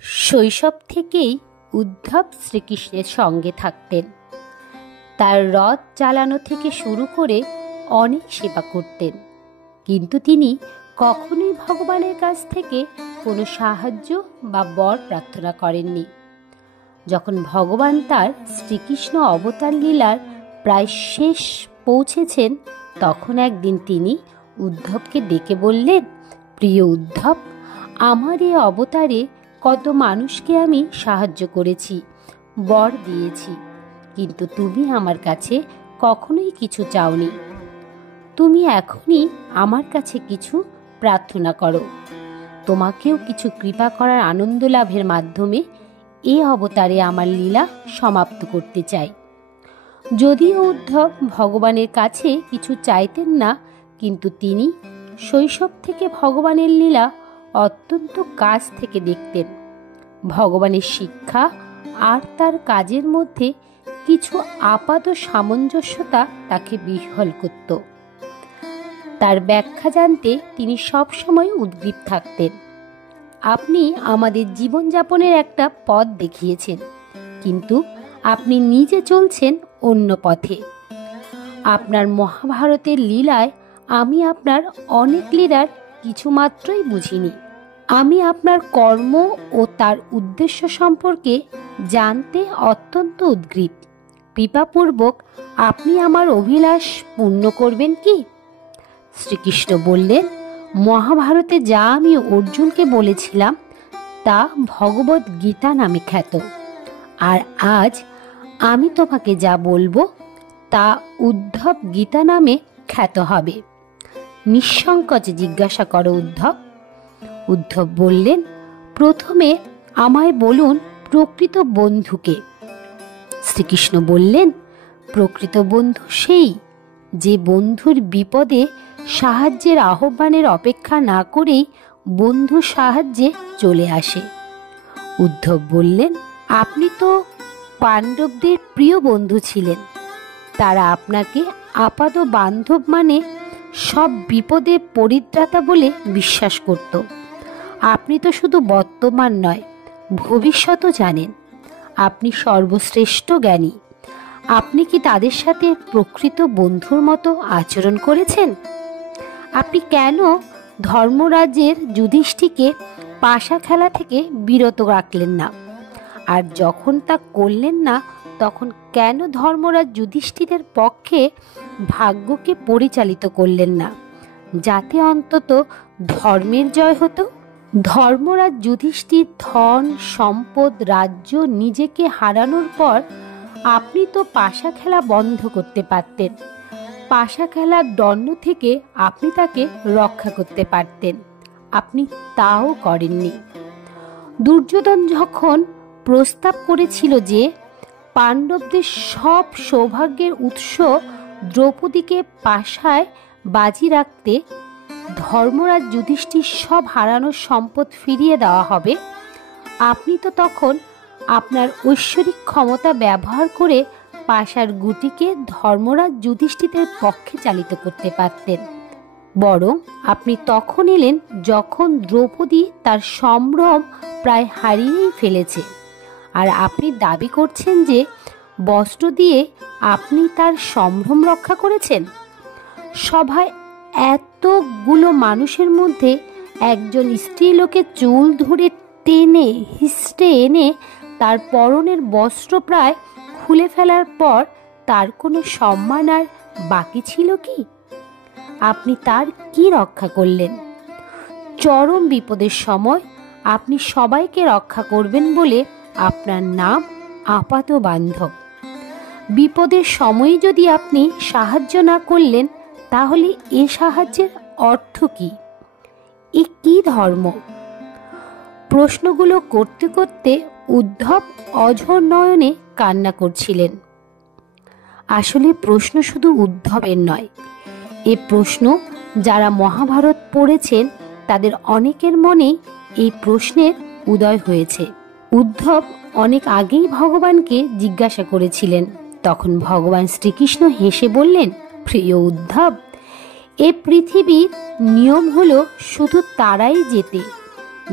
শৈশব থেকেই উদ্ধব শ্রীকৃষ্ণের সঙ্গে থাকতেন। তার রথ চালানো থেকে শুরু করে অনেক সেবা করতেন, কিন্তু তিনি কখনোই ভগবানের কাছ থেকে কোনো সাহায্য বা বর প্রার্থনা করেননি। যখন ভগবান তার শ্রীকৃষ্ণ অবতার লীলার প্রায় শেষ পৌঁছেছেন, তখন একদিন তিনি উদ্ধবকে ডেকে বললেন, প্রিয় উদ্ধব, আমার এই অবতারে কত মানুষকে আমি সাহায্য করেছি, বর দিয়েছি, কিন্তু তুমি আমার কাছে কখনোই কিছু চাওনি। তুমি এখনই আমার কাছে কিছু প্রার্থনা করো। তোমাকেও কিছু কৃপা করার আনন্দ লাভের মাধ্যমে এই অবতারে আমার লীলা সমাপ্ত করতে চাই। যদিও উদ্ধব ভগবানের কাছে কিছু চাইতেন না, কিন্তু তিনি শৈশব থেকে ভগবানের লীলা অত্যন্ত কাছ থেকে দেখতেন। ভগবানের শিক্ষা আর তার কাজের মধ্যে কিছু আপাত সামঞ্জস্যতা তাকে বিহ্বল করত। তার ব্যাখ্যা জানতে তিনি সবসময় উদ্গ্রীব থাকতেন। আপনি আমাদের জীবনযাপনের একটা পথ দেখিয়েছেন, কিন্তু আপনি নিজে চলছেন অন্য পথে। আপনার মহাভারতের লীলায় আমি আপনার অনেক লীলার কিছুমাত্রই বুঝিনি। আমি আপনার কর্ম ও তার উদ্দেশ্য সম্পর্কে জানতে অত্যন্ত উদ্গ্রীব। কৃপাপূর্বক আপনি আমার অভিলাষ পূর্ণ করবেন কি? শ্রীকৃষ্ণ বললেন, মহাভারতে যা আমি অর্জুনকে বলেছিলাম তা ভগবদ গীতা নামে খ্যাত, আর আজ আমি তোমাকে যা বলবো তা উদ্ধব গীতা নামে খ্যাত হবে। নিঃসংকোচে জিজ্ঞাসা করো উদ্ধব। উদ্ধব বললেন, প্রথমে আমায় বলুন প্রকৃত বন্ধুকে। শ্রীকৃষ্ণ বললেন, প্রকৃত বন্ধু সেই যে বন্ধুর বিপদে সাহায্যের আহ্বানের অপেক্ষা না করেই বন্ধু সাহায্যে চলে আসে। উদ্ধব বললেন, আপনি তো পাণ্ডবদের প্রিয় বন্ধু ছিলেন। তারা আপনাকে আপাত বান্ধব মানে সব বিপদে পরিত্রাতা বলে বিশ্বাস করত। আপনি তো শুধু বর্তমান নয়, ভবিষ্যতও জানেন। আপনি সর্বশ্রেষ্ঠ জ্ঞানী। আপনি কি তাদের সাথে প্রকৃত বন্ধুর মতো আচরণ করেছেন? আপনি কেন ধর্মরাজের যুধিষ্ঠিরকে পাশা খেলা থেকে বিরত রাখলেন না? আর যখন তা করলেন না, তখন কেন ধর্মরাজ যুধিষ্ঠিরের পক্ষে ভাগ্যকে পরিচালিত করলেন না, যাতে অন্তত ধর্মের জয় হতো? ধর্মরাজ যুধিষ্ঠির ধন সম্পদ রাজ্য নিজেকে হারানোর পর আপনি তো পাশা খেলা বন্ধ করতে পারতেন। পাশা খেলার দণ্ড থেকে আপনি তাকে রক্ষা করতে পারতেন। আপনি তাও করেননি। দুর্যোধন যখন প্রস্তাব করেছিল যে পাণ্ডবদের সব সৌভাগ্যের উৎস দ্রৌপদীকে পাশায় বাজি রাখতে, ধর্মরাজ যুধিষ্ঠির সব হারানোর সম্পদ ফিরিয়ে দেওয়া হবে, আপনি তো তখন আপনার ঐশ্বরিক ক্ষমতা ব্যবহার করে পাশার গুটিকে ধর্মরাজ যুধিষ্ঠিরের পক্ষে চালিত করতে পারতেন। বরং আপনি তখন এলেন যখন দ্রৌপদী তার সম্ভ্রম প্রায় হারিয়েই ফেলেছে, আর আপনি দাবি করছেন যে বস্ত্র দিয়ে আপনি তার সম্ভ্রম রক্ষা করেছেন। সভায় এতগুলো মানুষের মধ্যে একজন স্ত্রীলোকের চুল ধরে টেনে হিস্টে এনে তার পরনের বস্ত্র প্রায় খুলে ফেলার পর তার কোনো সম্মান আর বাকি ছিল কি? আপনি তার কি রক্ষা করলেন? চরম বিপদের সময় আপনি সবাইকে রক্ষা করবেন বলে আপনার নাম আপাত বান্ধব। বিপদের সময় যদি আপনি সাহায্য না করলেন, তাহলে এ সাহায্যের অর্থ কি? এ কি ধর্ম? প্রশ্নগুলো করতে করতে উদ্ধব অঝোর নয়নে কান্না করছিলেন। আসলে প্রশ্ন শুধু উদ্ধবের নয়, এ প্রশ্ন যারা মহাভারত পড়েছেন তাদের অনেকের মনেই এই প্রশ্নের উদয় হয়েছে। উদ্ধব অনেক আগেই ভগবানকে জিজ্ঞাসা করেছিলেন। তখন ভগবান শ্রীকৃষ্ণ হেসে বললেন, প্রিয় উদ্ধব, এ পৃথিবীর নিয়ম হলো শুধু তারাই জেতে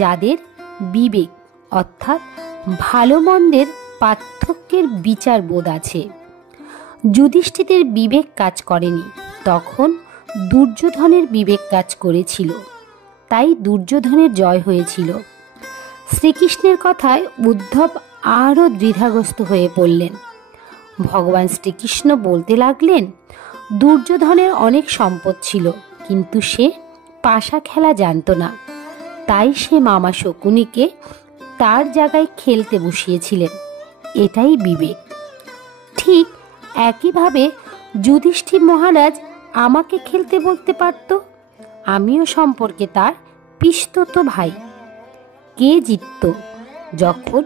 যাদের বিবেক অর্থাৎ ভালো মন্দের পার্থক্যের বিচার বোধ আছে। যুধিষ্ঠিরের বিবেক কাজ করেনি, তখন দুর্যোধনের বিবেক কাজ করেছিল, তাই দুর্যোধনের জয় হয়েছিল। শ্রীকৃষ্ণের কথায় উদ্ধব আরও দ্বিধাগ্রস্ত হয়ে পড়লেন। ভগবান শ্রীকৃষ্ণ বলতে লাগলেন, দুর্যোধনের অনেক সম্পদ ছিল, কিন্তু সে পাশা খেলা জানত না, তাই সে মামা শকুনিকে তার জায়গায় খেলতে বসিয়েছিলেন। এটাই বিবেক। ঠিক একইভাবে যুধিষ্ঠির মহারাজ আমাকে খেলতে বলতে পারত, আমিও সম্পর্কে তার পিস্তত ভাই। কে জিতত যখন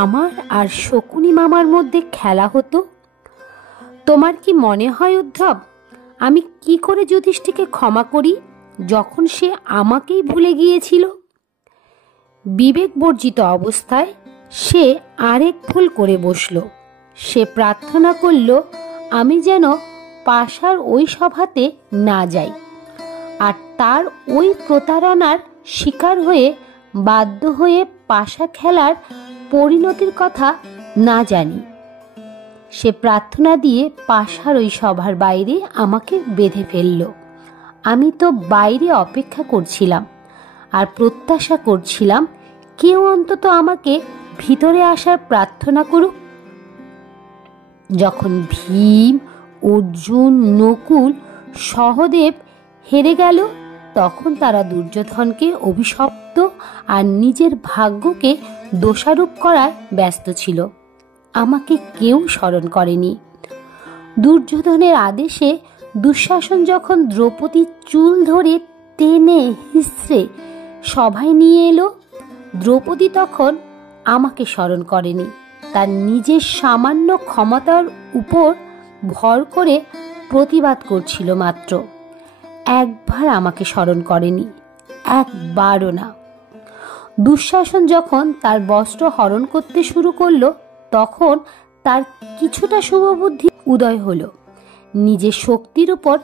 আমার আর শকুনি মামার মধ্যে খেলা হতো? তোমার কি মনে হয় উদ্ধব, আমি কি করে যুধিষ্ঠিরকে ক্ষমা করি যখন সে আমাকেই ভুলে গিয়েছিল? বিবেক বর্জিত অবস্থায় সে আরেক ভুল করে বসল। সে প্রার্থনা করল আমি যেন পাশার ওই সভাতে না যাই, আর তার ওই প্রতারণার শিকার হয়ে বাধ্য হয়ে পাশা খেলার পরিণতির কথা না জানি। সে প্রার্থনা দিয়ে পাশার ওই সভার বাইরে আমাকে বেঁধে ফেলল। আমি তো বাইরে অপেক্ষা করছিলাম আর প্রত্যাশা করছিলাম কেউ অন্তত আমাকে ভিতরে আসার প্রার্থনা করুক। যখন ভীম, অর্জুন, নকুল, সহদেব হেরে গেল, তখন তারা দুর্যোধনকে অভিশপ্ত আর নিজের ভাগ্যকে দোষারোপ করায় ব্যস্ত ছিল। আমাকে কেউ স্মরণ করেনি। দুর্যোধনের আদেশে দুঃশাসন যখন দ্রৌপদীর চুল ধরে টেনে হিঁচড়ে সভায় নিয়ে এলো, দ্রৌপদী তখন আমাকে স্মরণ করেনি। তার নিজের সামান্য ক্ষমতার উপর ভর করে প্রতিবাদ করছিল মাত্র। একবার আমাকে স্মরণ করেনি, একবারও না। দুঃশাসন যখন তার বস্ত্র হরণ করতে শুরু করলো, তখন তার কিছুটা শুভবুদ্ধি উদয় হলো। নিজের শক্তির উপর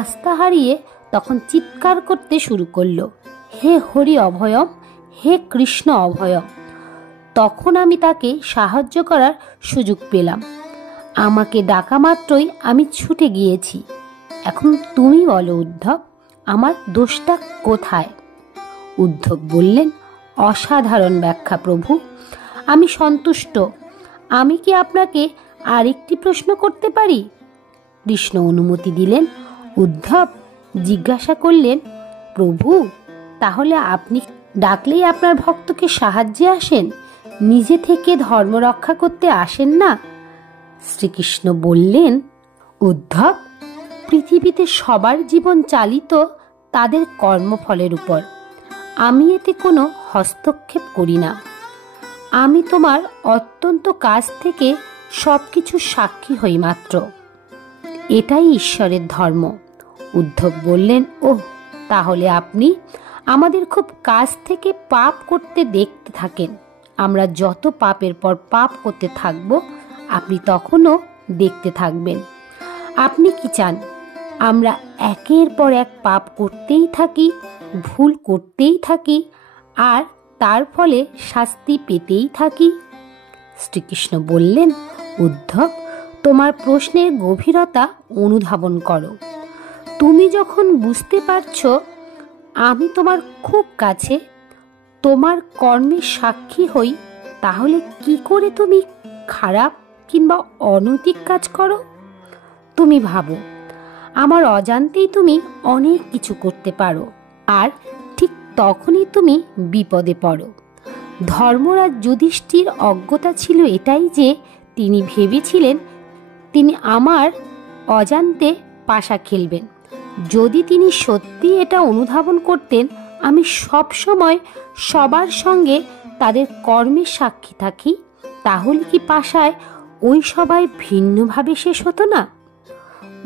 আস্থা হারিয়ে তখন চিৎকার করতে শুরু করলো, হে হরি অভয়ম, হে কৃষ্ণ অভয়ম। তখন আমি তাকে সাহায্য করার সুযোগ পেলাম। আমাকে ডাকা মাত্রই আমি ছুটে গিয়েছি। এখন তুমি বলো উদ্ধব, আমার দোষটা কোথায়? উদ্ধব বললেন, অসাধারণ ব্যাখ্যা প্রভু, আমি সন্তুষ্ট। আমি কি আপনাকে আরেকটি প্রশ্ন করতে পারি? কৃষ্ণ অনুমতি দিলেন। উদ্ধব জিজ্ঞাসা করলেন, প্রভু, তাহলে আপনি ডাকলেই আপনার ভক্তকে সাহায্যে আসেন, নিজে থেকে ধর্ম রক্ষা করতে আসেন না? শ্রীকৃষ্ণ বললেন, উদ্ধব, পৃথিবীতে সবার জীবন চালিত তাদের কর্মফলের উপর। আমি এতে কোনো হস্তক্ষেপ করি না। আমি তোমার অত্যন্ত কাছ থেকে সব কিছু সাক্ষী হই মাত্র। এটাই ঈশ্বরের ধর্ম। উদ্ধব বললেন, ওহ, তাহলে আপনি আমাদের খুব কাছ থেকে পাপ করতে দেখতে থাকেন। আমরা যত পাপের পর পাপ করতে থাকব, আপনি তখনও দেখতে থাকবেন। আপনি কি চান আমরা একের পর এক পাপ করতেই থাকি, ভুল করতেই থাকি, আর তার ফলে শাস্তি পেতেই থাকি? শ্রীকৃষ্ণ বললেন, উদ্ধব, তোমার প্রশ্নের গভীরতা অনুধাবন করো। তুমি যখন বুঝতে পারছো আমি তোমার খুব কাছে, তোমার কর্মের সাক্ষী হই, তাহলে কি করে তুমি খারাপ কিংবা অনৈতিক কাজ করো? তুমি ভাবো, আমার অজান্তেই তুমি অনেক কিছু করতে পারো, আর ঠিক তখনই তুমি বিপদে পড়ো। ধর্মরাজ যুধিষ্ঠির অজ্ঞতা ছিল এটাই যে তিনি ভেবেছিলেন তিনি আমার অজান্তে পাশা খেলবেন। যদি তিনি সত্যি এটা অনুধাবন করতেন আমি সব সময় সবার সঙ্গে তাদের কর্মের সাক্ষী থাকি, তাহলে কি পাশায় ওই সবাই ভিন্নভাবে শেষ হতো না?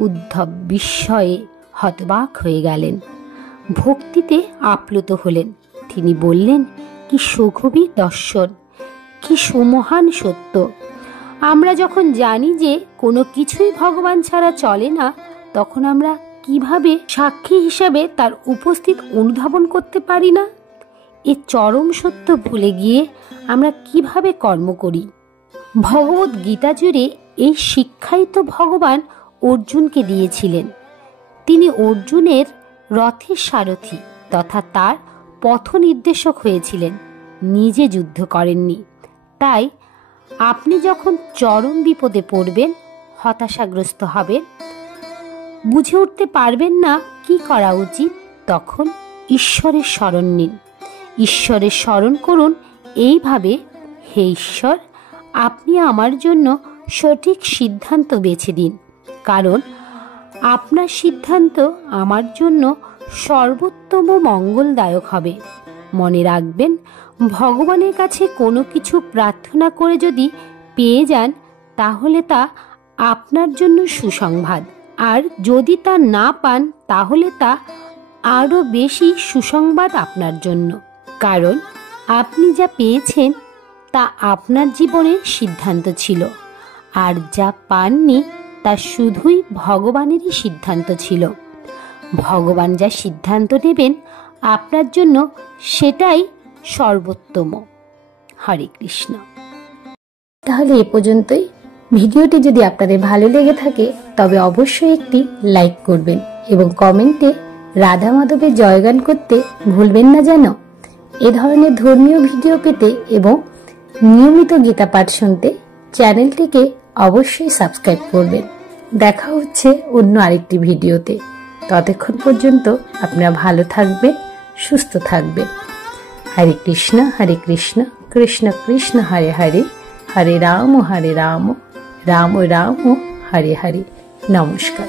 উদ্ধব বিস্ময়ে হতবাক হয়ে গেলেন, ভক্তিতে আপ্লুত হলেন। তিনি বললেন, কি সুগভীর দর্শন, কি সুমহান সত্য! আমরা যখন জানি যে কোনো কিছুই ভগবান ছাড়া চলে না, তখন আমরা কিভাবে সাক্ষী হিসাবে তার উপস্থিত অনুধাবন করতে পারি না? এ চরম সত্য ভুলে গিয়ে আমরা কিভাবে কর্ম করি? ভগবত গীতা জুড়ে এই শিক্ষাই তো ভগবান অর্জুনকে দিয়েছিলেন। তিনি অর্জুনের রথের সারথি তথা তার পথ নির্দেশক হয়েছিলেন, নিজে যুদ্ধ করেননি। তাই আপনি যখন চরম বিপদে পড়বেন, হতাশাগ্রস্ত হবেন, বুঝে উঠতে পারবেন না কি করা উচিত, তখন ঈশ্বরের শরণ নিন। ঈশ্বরের স্মরণ করুন এইভাবে, হে ঈশ্বর, আপনি আমার জন্য সঠিক সিদ্ধান্ত বেছে দিন, কারণ আপনার সিদ্ধান্ত আমার জন্য সর্বোত্তম মঙ্গলদায়ক হবে। মনে রাখবেন, ভগবানের কাছে কোনো কিছু প্রার্থনা করে যদি পেয়ে যান, তাহলে তা আপনার জন্য সুসংবাদ, আর যদি তা না পান তাহলে তা আরও বেশি সুসংবাদ আপনার জন্য, কারণ আপনি যা পেয়েছেন তা আপনার জীবনের সিদ্ধান্ত ছিল, আর যা পাননি তা শুধুই ভগবানেরই সিদ্ধান্ত ছিল। ভগবান যা সিদ্ধান্ত নেবেন আপনার জন্য সেটাই সর্বোত্তম। হরে কৃষ্ণ। তাহলে এ পর্যন্তই। ভিডিওটি যদি আপনাদের ভালো লেগে থাকে তবে অবশ্যই একটি লাইক করবেন এবং কমেন্টে রাধা মাধবের জয়গান করতে ভুলবেন না যেন। এ ধরনের ধর্মীয় ভিডিও পেতে এবং নিয়মিত গীতা পাঠ শুনতে চ্যানেলটিকে অবশ্যই সাবস্ক্রাইব করবেন। দেখা হচ্ছে অন্য আরেকটি ভিডিওতে। ততক্ষণ পর্যন্ত আপনারা ভালো থাকবেন, সুস্থ থাকবেন। হরে কৃষ্ণ কৃষ্ণ কৃষ্ণ হরে হরে, হরে রাম রাম রাম হরে হরে। নমস্কার।